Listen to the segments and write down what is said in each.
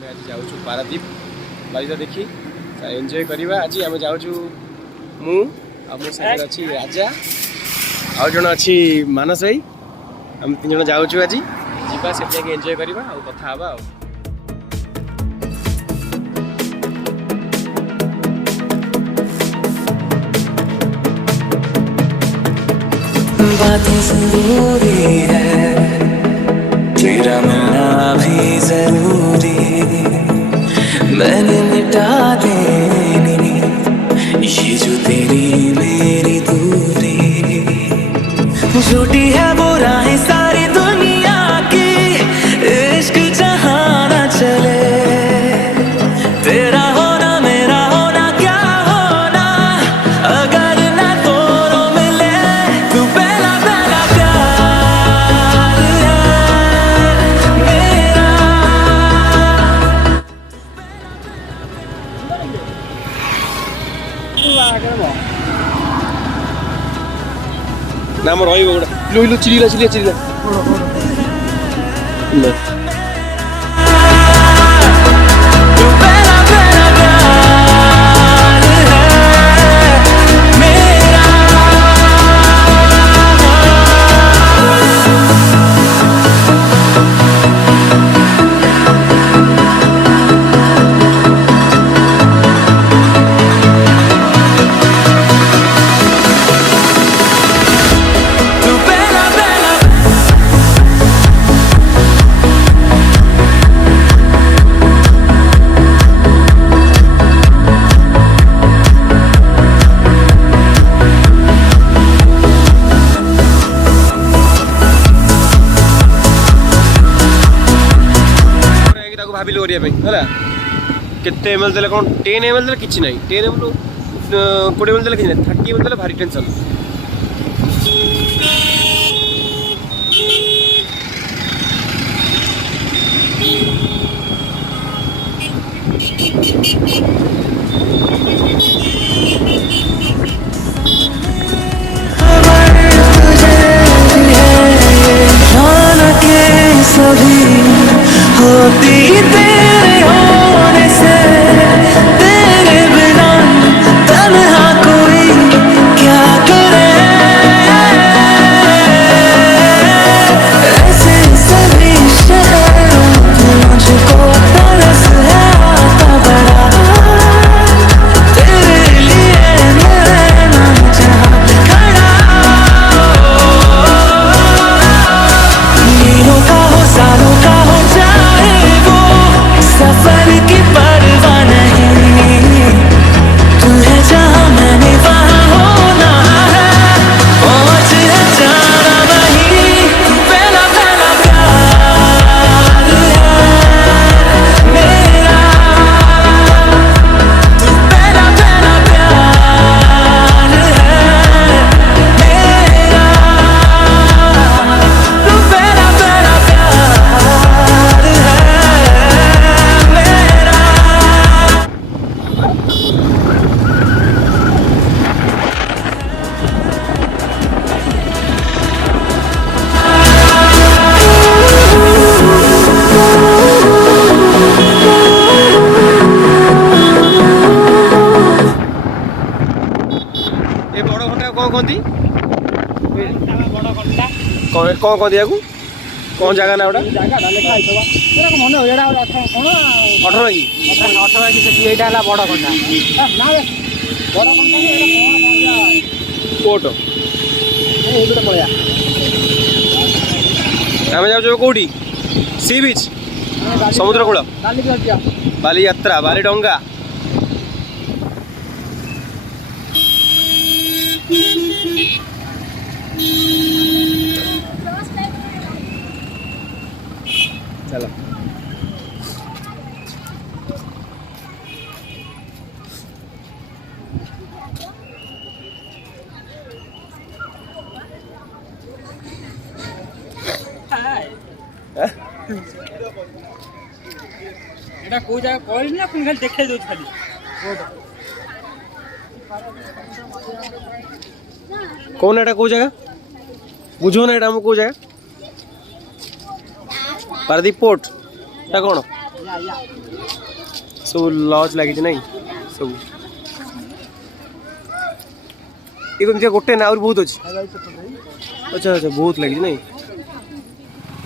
आम आज जाऊँ पारादीप बारिश देखी एंजॉय करवा। आज आम जाऊँ मु मो सागर अच्छी राजा आउ जन अच्छी मानस भाई आम 3 जन जाऊँ आज जीवा से एंजॉय करवा और कथा हवा। बातें जरूरी है तेरा मिलना भी जरूरी मैंने मिटा देनी ये जो तेरी मेरी दूरी झूठी है वो राहें सारी दुनिया की इश्क जहाँ न चले तेरा होना मेरा होना क्या होना अगर न दोनों मिले तू पहला पहला प्यार है मेरा। ना मोर रही गोड़ा लो लो चिल्ला चिल्ला चिल्ला ले तू पहला पहला प्यार है मेरा। तू पहला पहला भाविल है केते एमएल देले कौन 10 एमएल देले किछि नहीं 10 एमएल 20 एमएल देले किछि नहीं 30 एमएल देले भारी टेंशन। सभी होती तेरे होने से तेरे बिना तन्हा कोई क्या करे ऐसे सभी शहरों में मुझको तरस है आता बड़ा तेरे लिए मैं ना जहाँ खड़ा मीलों का हो सालों का हो चाहे वो सफर की परवाह नहीं तू है जहाँ मैंने वहाँ होना है पहुँच है जाना वहीं तू पहला पहला प्यार है मेरा। तू पहला पहला प्यार है मेरा। तू पहला पहला प्यार है मेरा। ए बड़ घंटा कौन कहती बड़ घंटा कौन कहती या कौन जगह ना गोटा ଜାଗାଟା ଲେଖା ହେଇଥିବ ସେଟା ମନେ ହଉ ଏଟା ଗୋଟେ କଣ 18 କି 18 କି ସେଠି ଏଇଟା ହେଲା ବଡ଼ ଘଣ୍ଟା ନା ବେ ବଡ଼ ଘଣ୍ଟା ଏଟା କଣ कोट ଏଇଟା ପଳେଆ आम जाऊ कौटी सी बीच समुद्र कूल କାଲି ବି ଯିବା बाली यात्रा बाली डंगा चलो এটা কোন জায়গা কইলি না কোন খালি দেখাই দউছ খালি कौन एटा को जगह बुझो ना एटा हम को जगह पारादीप पोर्ट एटा कौन सब लॉज लगी नहीं सब ये गोटे ना और बहुत अच्छे अच्छा अच्छा बहुत लगी नहीं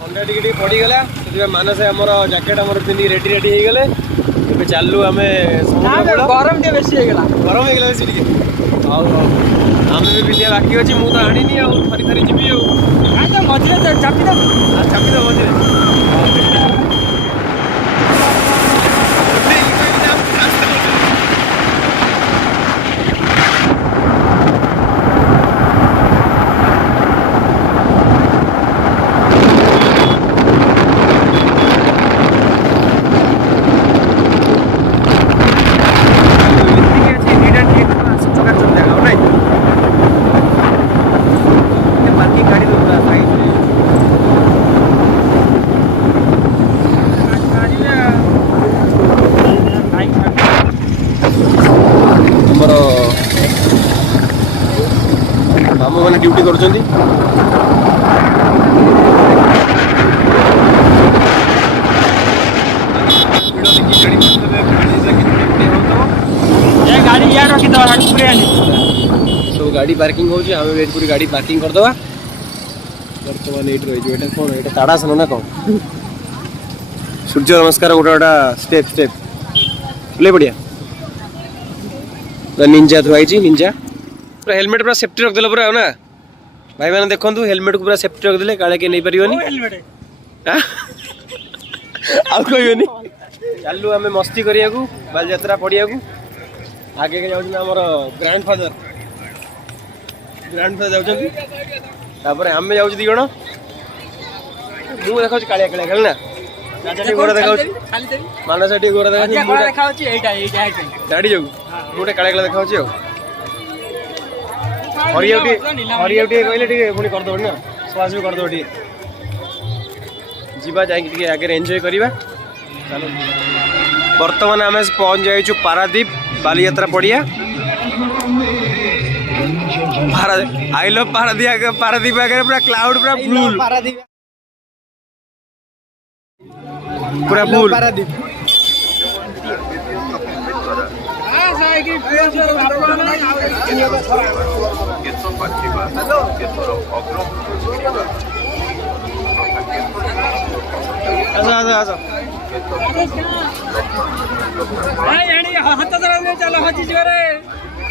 अंडा टिके पड़गला मानस आमर जैकेट आम पिंधि रेडी रेडी हो गले चलू आम गरम टे बेसी हो गला गरम हो बेसी टे आम भी पिंधा बाकी अच्छी मुझे आनी थरी थरी जी मझे चापी दब मझे मामू मैंने ड्यूटी कर गाड़ी यार रखी दो सब गाड़ी पार्किंग हो वेट पूरी गाड़ी पार्किंग करदे बर्तमान ये रही है कौन ये ताड़ासन ना कौन सूर्य नमस्कार गोटे गोटा स्टेप स्टेप ले बढ़िया निंजा थुआई निंजा पूरा हेलमेट पूरा सेफ्टी रखदेल पूरा ना भाई मैंने देखो हेलमेट को पूरा सेफ्टी रखदे काले किए नहीं पारियोनी आउ कहनी चलू आम मस्ती करिया बालयात्रा पड़िया आगे के जाऊँ आमर ग्रांडफादर जाऊँ आम जाऊँ दी जन मुझे देखा कालिया कालिया खेल ना गोड़ देखा मानस गोड़ देखा गाड़ी जाऊ मुझे कालिया कालिया देखा हरिया कहले पुणी करदे ना सफास भी करदे जीवा जाए आगे एंजॉय करवा चलो बर्तमान आम पहुँच जाइछु पारादीप बालीयात्रा पड़िया आई लव पारादीप आगे पूरा क्लाउड पूरा फुल पूरा फुल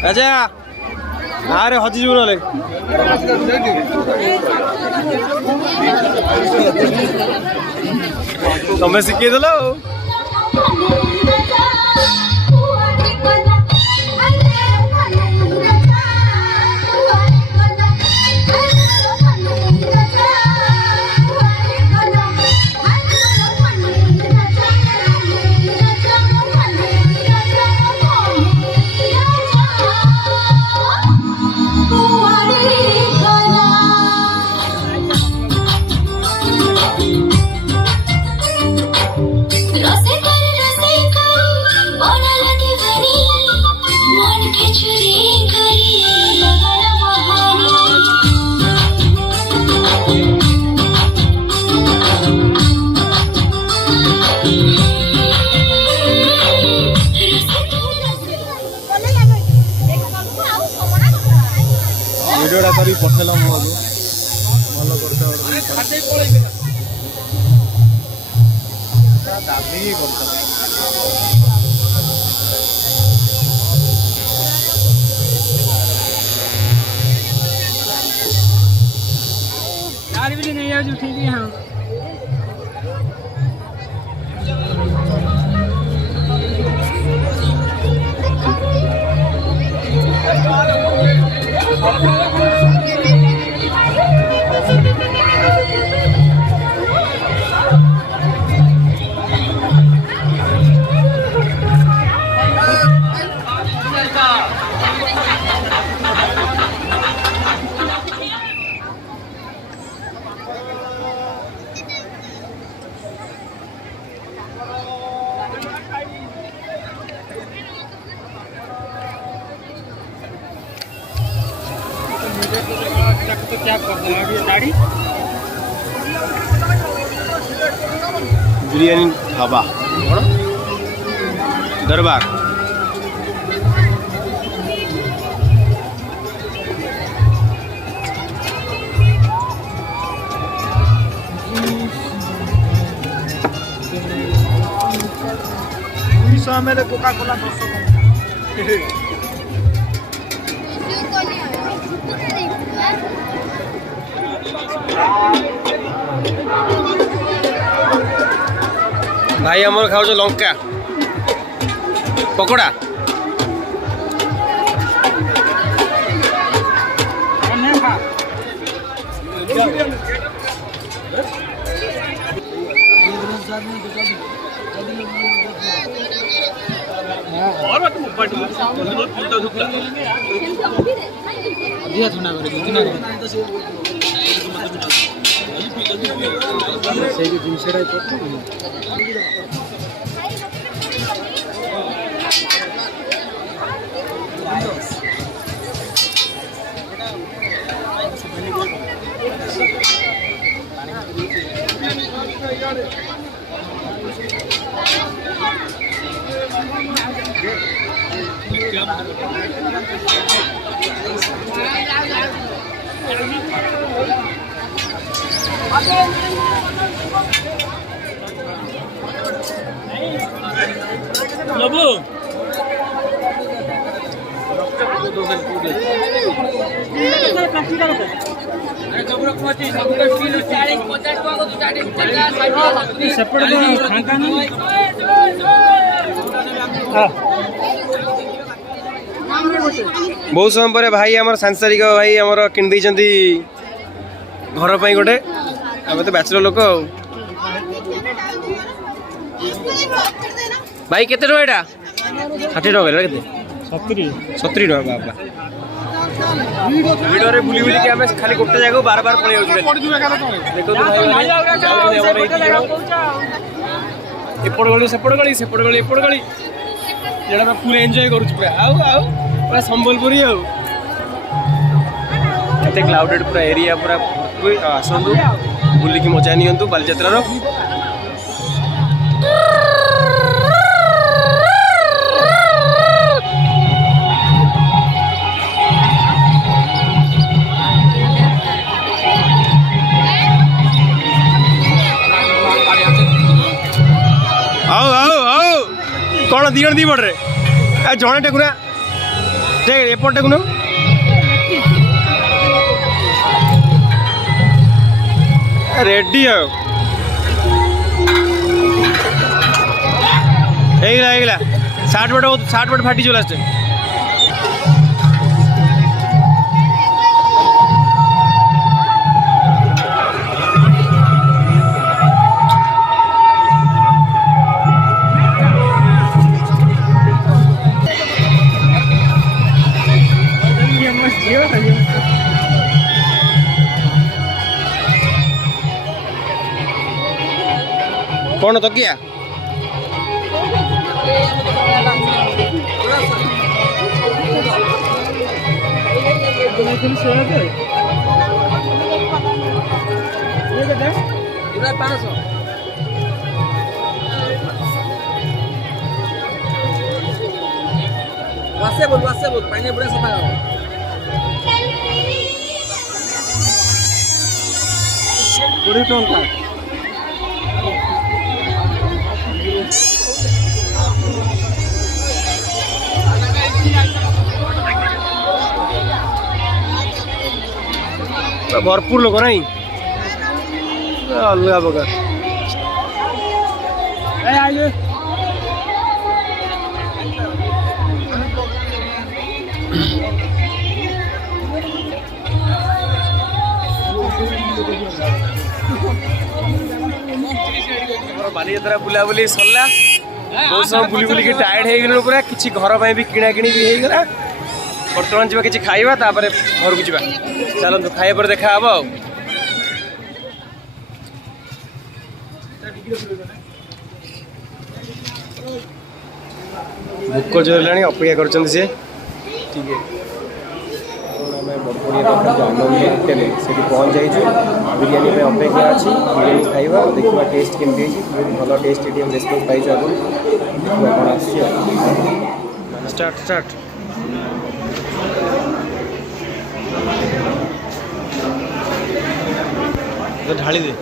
अच्छा अरे हजिजु ना तुम्हें शिखे देल भिडियोटा कर पठेल मुझे भल कर नहीं आज उठी हाँ तो क्या कर रहा है गाड़ी बिरयानी ढाबा କ'ଣ ଦରବାର कोका कोला 200 ଭାଇ ଆମର ଖାଉଛ ଲଙ୍କା ପକୋଡ଼ା ଅଧିକା ଥଣ୍ଡା କରି ସେଇ ଯେଉଁ ଜିନିଷଟା Lobo. ବହୁତ ସମୟ ପରେ ଭାଇ ଆମର ସାଂସାରିକ ଭାଇ ଆମର କିଣି ଦେଇଛନ୍ତି ଘର ପାଇଁ ଗୋଟେ ଆମେ ତ ବ୍ୟାଚଲର ଲୋକ ଆଉ ଭାଇ କେତେ ଟଙ୍କା ଏଇଟା 60 ଟଙ୍କା କେତେ 70 ଟଙ୍କା ବାବା ଭିଡରେ ବୁଲି ବୁଲିକି ଆମେ ଖାଲି ଗୋଟେ ଜାଗାକୁ ବାର ବାର ପଳେଇ ଯାଉଛୁ ଦେଖନ୍ତୁ ଭାଇ ଏପଟ ଗଳି ସେପଟ ଗଳି ସେପଟ ଗଳି ଏପଟ ଗଳି যেটা পুরো এনজয় করুଛୁ পুরা ଆଉ ପୁରା ସମ୍ବଲପୁରୀ ଆଉ ଏତେ କ୍ଲାଉଡେଡ୍ ପୁରା ଏରିଆ ପୁରା ଆସନ୍ତୁ ବୁଲିକି ମଜା ନିଅନ୍ତୁ ବାଲିଯାତ୍ରାର କ'ଣ ଦି ଜଣ ଦି ପଟରେ ଜଣେ ଟେକୁନା ଏପଟ ଟେକୁନ ରେଡି ଆଉ ହେଇଗଲା ସାର୍ଟ ପଟ ଫାଟିଯିବ ଲାଷ୍ଟ କ'ଣ ତକିଆ बोल पानी बड़ा सफा बड़ी टोंका भरपूर लोक नहीं अलग प्रकार बालीयात्रा बुलाबुली सरला बहुत समय बुली बुलिक टायर्ड हो गलु पूरा किसी घर भी किणा किणी भी हो गला बर्तमान जा कि खाइबा तापर घर को जा चलतु खाइबा पर देखा हम भोक जोर है अपेक्षा कर ठीक है आम बड़पड़िया पाखे जो आनंद होटेल से पहुँच जाइए बिरियानी पे अपेक्षा अच्छी बिरियानी खाइबा देखा टेस्ट केमती बहुत भल टेस्ट ये रेस्पन्स पाई आगुरी देखा कौन आस स्टार्ट स्टार्ट ढाली दे